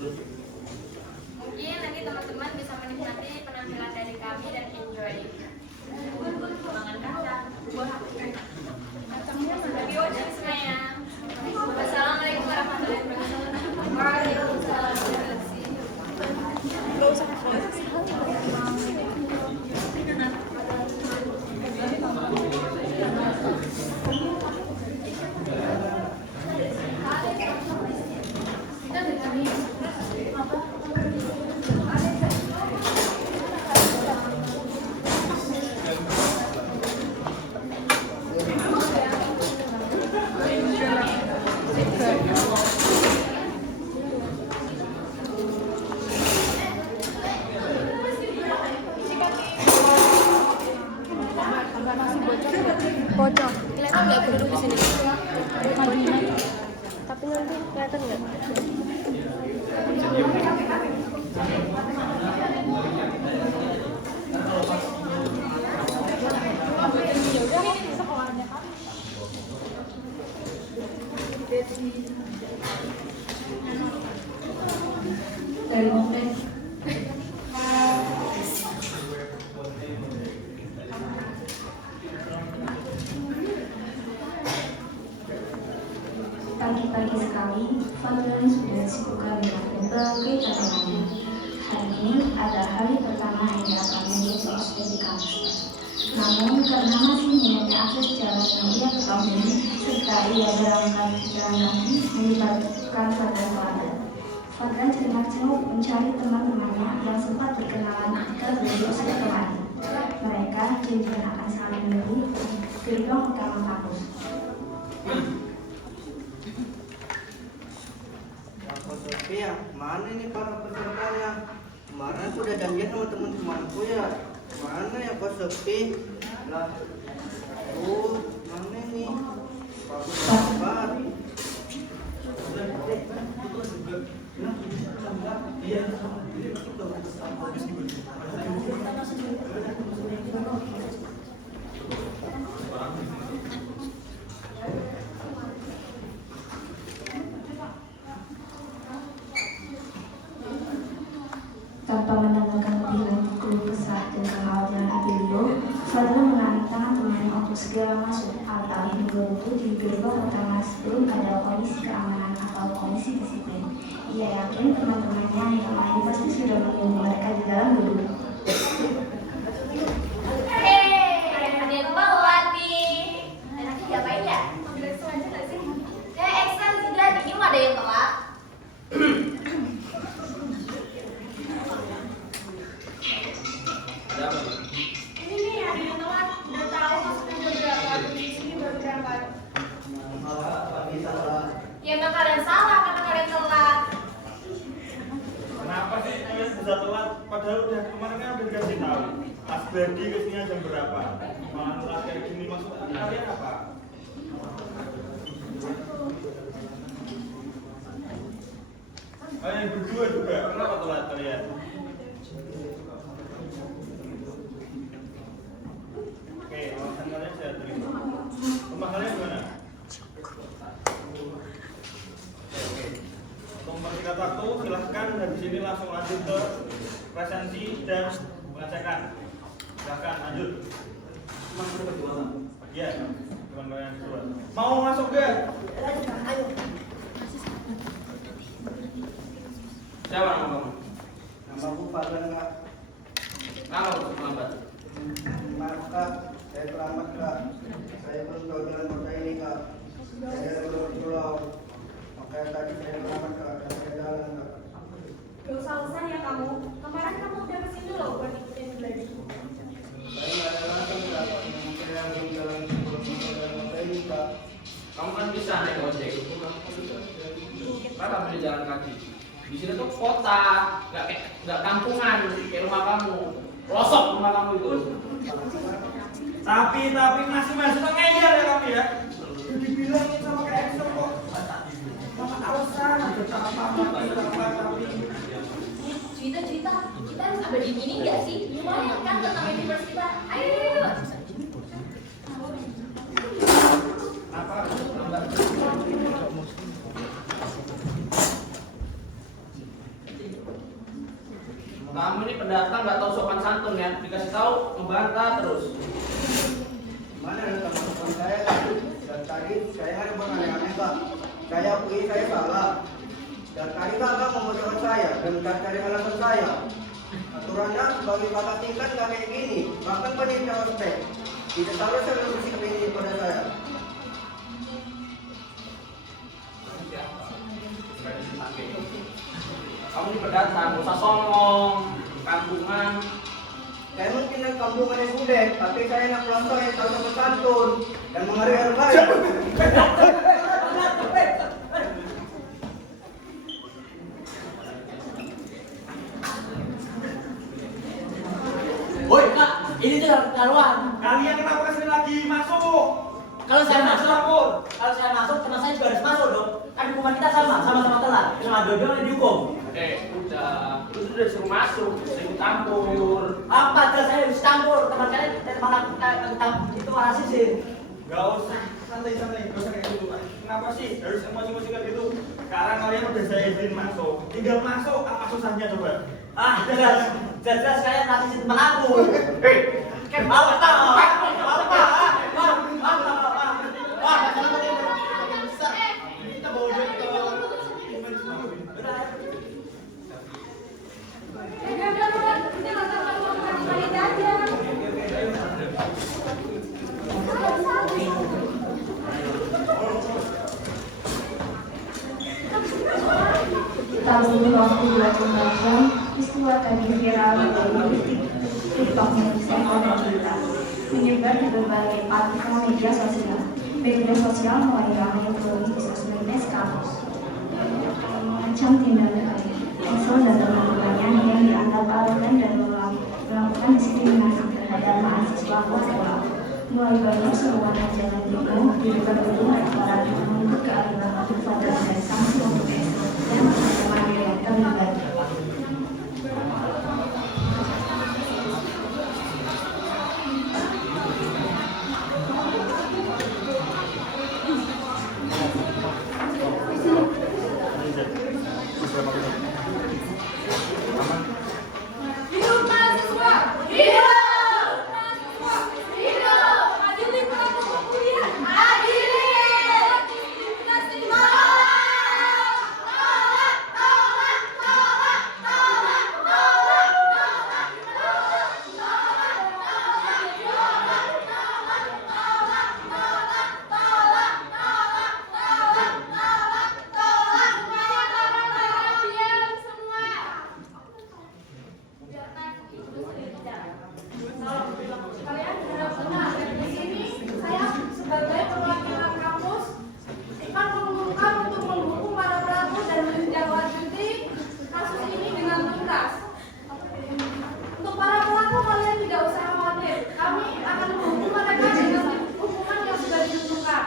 Mungkin nanti teman-teman bisa menikmati penampilan dari kami dan enjoy. Makan kacang. Happy watching semuanya. Wassalamualaikum warahmatullahi wabarakatuh. Waalaikumsalam. Bocor. Kelihatan nggak duduk di sini? Tapi nanti kelihatan nggak? Dari kompleks pagi-pagi sekali, Fadlan sudah disibukkan dengan berbagai tantangan. Hari ini adalah hari pertama yang akan menjadi ospek di kampus. Namun, karena masih minimnya akses jalan yang ia ketahui, serta ia berangkat jalan kaki menyebabkan Fadlan telat. Fadlan cengat-cenguk mencari teman-temannya yang sempat berkenalan ketika di ospek kemarin. Mereka janjian akan saling menunggu di gerbang utama kampus. Ya, mana ini para pesertanya? Kemarin aku udah janjian sama teman-temanku ya. Mana ya kok sepi? Lah, mana nih? Bagus banget. Tanpa menanyakan lebih lanjut keluh kesah dan kekhawatiran Abilio, Fadlan menarik tangan temannya untuk segera masuk alih-alih menunggu di gerbang utama sebelum ada komisi keamanan atau komisi disiplin. Ia yakin teman-temannya yang lain pasti sudah menunggu mereka di dalam gedung. Ada yang telat nih. Enaknya diapain ya? Ambil aja nggak sih? Kayak ekstern sudah dingin ada yang telat. Ini nih ada yang telat. Udah tahu maksudnya berapa di sini baru berangkat. Ya emang kalian salah karena kalian telat. Kenapa sih kalian bisa telat? Padahal udah kemarin kan udah dikasih tahu. Mas Brady kesini jam berapa? Malah telat kayak gini maksud kalian apa? Kalian berdua juga kenapa telat kalian? Oke, alasan kalian saya terima. Rumah kalian mana? Oke. Untuk mempersingkat waktu, silahkan dari sini langsung lanjut ke presensi dan pengecekan. Silahkan lanjut. Masuk ke mana? Iya, teman kalian berdua. Mau masuk ke? Ayo. Siapa nama kamu? Nama aku Fadlan Kak. Kenapa untuk terlambat? Maaf Kak, saya terlambat Kak. Saya belum tahu jalan kota ini Kak. Saya dari pulau. Makanya tadi saya terlambat Kak. Dan saya jalan Kak. Gak usah alasan ya kamu. Kemarin kamu udah kesini loh buat ikutin lagi. Saya nggak ada alasan Kak. Saya belum jalan sebelum jalan kota ini Kak. Kamu kan bisa naik ojek. Kenapa pilih jalan kaki? Di sini tuh kota, nggak kampungan kayak rumah kamu. Pelosok rumah kamu itu. Tapi masih ngeyel ya kamu ya. Udah dibilangin sama kayak Excel kok. Mama alasan ada tapi. Cerita kita harus ada di sini nggak sih? Lumayan kan tentang universe kita. Ayo. Apa? Kamu ini pendatang nggak tahu sopan santun ya. Dikasih tahu ngebantah terus. Mana ada teman-teman saya Kak? Dan tadi saya ada aneh-aneh Kak. Saya akui saya salah. Dan tadi Kakak memojokkan saya dan mencari alasan saya. Aturannya sebagai kakak tingkat nggak kayak gini. Bahkan panitia ospek tidak seharusnya bersikap ini pada saya. Kamu ini pendatang, usah songong, kampungan. Saya mungkin anak kampungan yang budek, tapi saya anak pelosok yang tahu sopan santun dan menghargai orang lain. Woi kak, ini tuh keluar. Kalian kenapa kesini lagi? Masuk. Kalau saya masuk, Masuk. kalau saya masuk, teman saya juga harus masuk dong. Kan hukuman kita sama-sama telat. Cuma dua-dua yang dihukum. Udah, lu sudah disuruh masuk, disuruh campur. Apa jelas saya harus campur? Teman kalian malah itu malah sisir. Gak usah, santai-santai, gak usah kayak gitu. Kenapa sih harus emosi-emosi kayak gitu? Sekarang kalian udah saya izin masuk, tinggal masuk, apa susahnya coba? Jelas kalian ngasih teman aku. Kita bawa dia ke Tahun waktu 24 jam, peristiwa tadi viral di TikTok Indonesia kita menyebar di berbagai platform media sosial. Media sosial mulai ramai turun di sosial media kampus. Macam tindakan Excel dan teman-temannya yang dianggap arogan dan melakukan diskriminasi terhadap mahasiswa sekolah. Mulai banyak seruan jalan demo di depan gedung rektorat menuntut keadilan untuk Fadlan dan sanksi untuk Excel dan teman-teman yang terlibat. Hidup mahasiswa! Hidup! Hidup! Adili protokol kuliah! Adili! Diskriminasi! Tolak! Tolak! Tolak! Tolak! Tolak! Tolak! Kalian sudah benar. Di sini saya sebagai perwakilan kampus akan mengumumkan untuk menghukum para pelaku dan menindaklanjuti kasus ini dengan tuntas. Untuk para pelaku kalian tidak usah khawatir. Kami akan menghukum mereka dengan hukuman yang sudah ditentukan.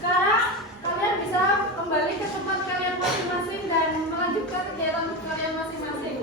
Sekarang kalian bisa kembali ke tempat kalian masing-masing dan melanjutkan kegiatan kalian masing-masing.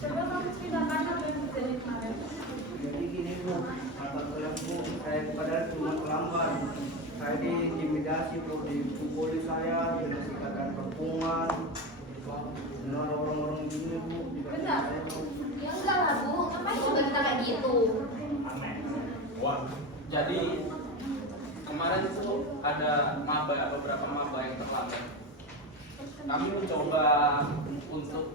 Coba kamu ceritakan apa yang terjadi kemarin. Jadi gini Bu, kata saya Bu, saya padahal cuma terlambat. Saya diintimidasi Bu, dipukuli saya, dikasih kata kepungan. Benar orang-orang gini Bu, dikasih Benar. saya Bu. Ya enggak lah Bu, ngapain juga kita kayak gitu? aneh. Wah, Jadi kemarin itu ada beberapa maba yang terlambat. Kami mencoba untuk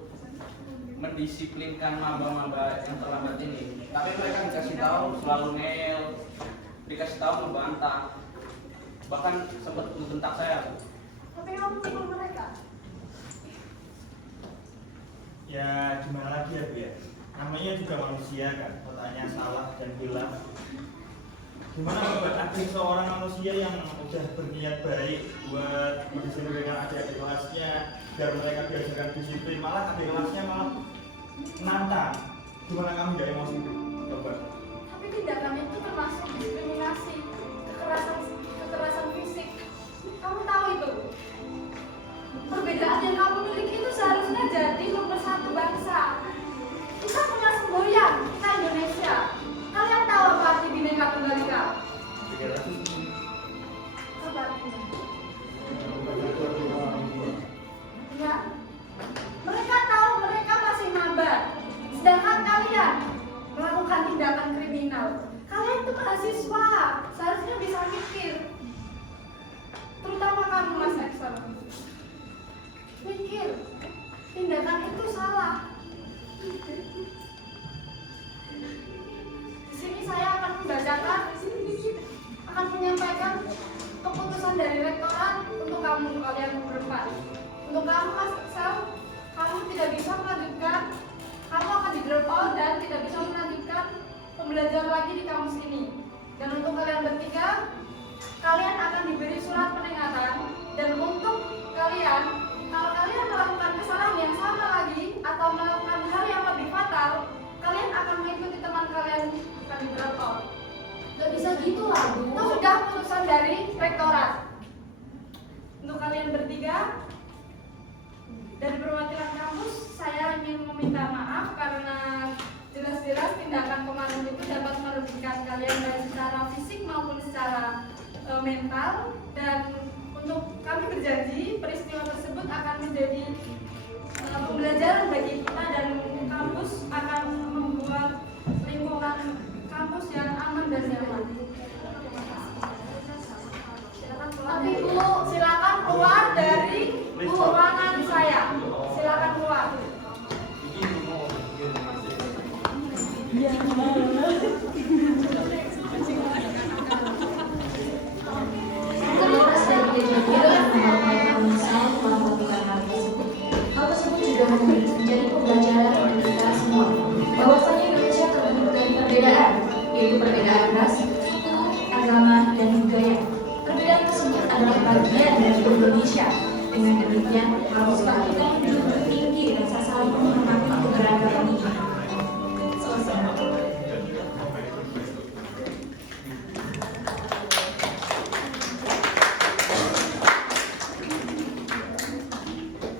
mendisiplinkan maba-maba yang terlambat ini, tapi mereka dikasih tahu selalu ngeyel, dikasih tahu membantah, bahkan sempat membentak saya. Tapi kamu pukul mereka? Ya gimana lagi ya Bu ya, namanya juga manusia kan, otaknya salah dan hilang. Gimana ada seorang manusia yang udah berniat baik buat mendisiplinkan adik-adik kelasnya biar mereka diajarkan disiplin, malah adik kelasnya malah menantang. Gimana kamu gak emosi Bu? Coba. Tapi tindakan itu termasuk diskriminasi, kekerasan fisik. Kamu tahu itu? Perbedaan yang kamu miliki itu seharusnya jadi mempersatu bangsa. Kita punya semboyan, kita Indonesia. Kalian tahu apa arti Bhinneka Tunggal Ika? Apa artinya? Ya. Mereka tahu mereka masih maba. Sedangkan kalian melakukan tindakan kriminal. Kalian itu mahasiswa, seharusnya bisa mikir. Terutama kamu Mas Ekson. Mikir, tindakan itu salah. Di sini saya akan membacakan, akan menyampaikan keputusan dari rektorat untuk kamu kalian berempat. Untuk kamu Mas Ekson, kamu tidak bisa melanjutkan, kamu akan di drop out dan tidak bisa melanjutkan pembelajaran lagi di kampus ini. Dan untuk kalian bertiga, kalian akan diberi surat peringatan. Dan untuk kalian, kalau kalian melakukan kesalahan yang sama lagi atau melakukan hal yang lebih fatal, kalian akan mengikuti teman kalian akan di drop out. Gak bisa gitu lah Bu. Itu sudah keputusan dari rektorat. Untuk kalian bertiga, dari perwakilan kampus, saya ingin meminta maaf karena jelas-jelas tindakan kemarin itu dapat merugikan kalian baik secara fisik maupun secara mental. Dan untuk kami berjanji peristiwa tersebut akan menjadi pembelajaran bagi kita dan kampus akan membuat lingkungan kampus yang aman dan nyaman. Tapi Bu, silakan keluar dari ruangan saya. Silakan keluar. Terlepas dari kejadian yang membuat saya telah melakukan hal tersebut. Hal tersebut juga menjadi pembelajaran bagi kita semua bahwasanya Indonesia terbentuk dari perbedaan, yaitu perbedaan ras, suku, agama, dan budaya. Perbedaan tersebut adalah bagian dari Indonesia. Dengan demikian, harus kita menjunjung tinggi rasa saling menghormati keberagaman ini. Selesai.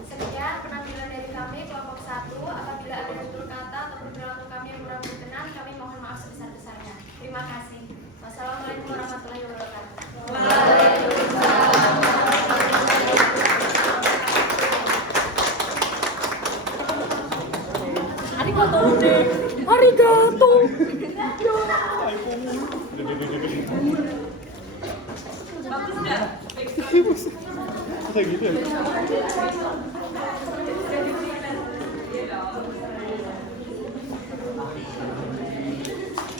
Sekian penampilan dari kami kelompok 1. Apabila ada tutur kata atau perilaku kami yang kurang berkenan, kami mohon maaf sebesar-besarnya. Terima kasih. Wassalamualaikum warahmatullahi wabarakatuh. Kayak gitu ya?